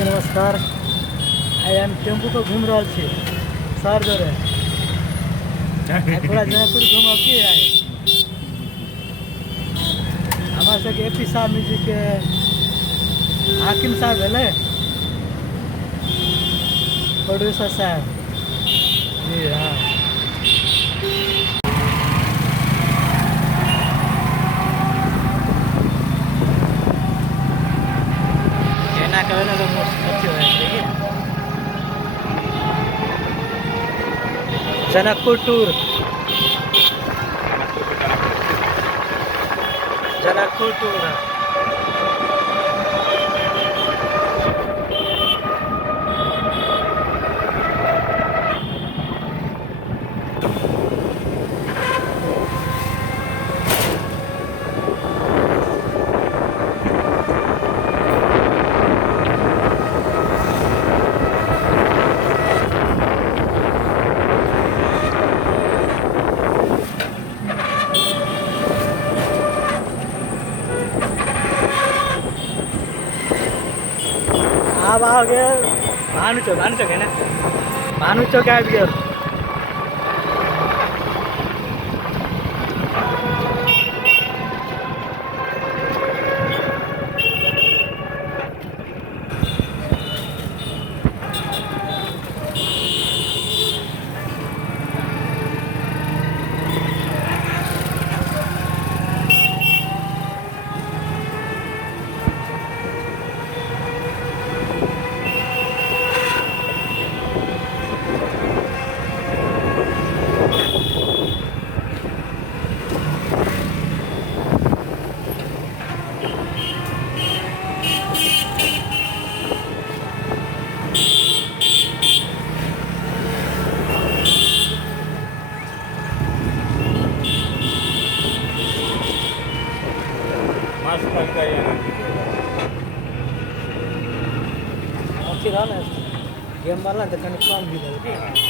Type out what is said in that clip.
सबके नमस्कार। I am tempo पर घूम रहा छे सर जोरे थोड़ा जयपुर घूम की आए हमारे सबके एपी साहब म्यूजिक के हाकिम साहब है प्रोड्यूसर साहब जी हाँ। एना कहने तो अच्छे है जनकपुर टूर अब आ गए भानु चौक है ना भानु चौक आ गया। गेम वाला तो कम भी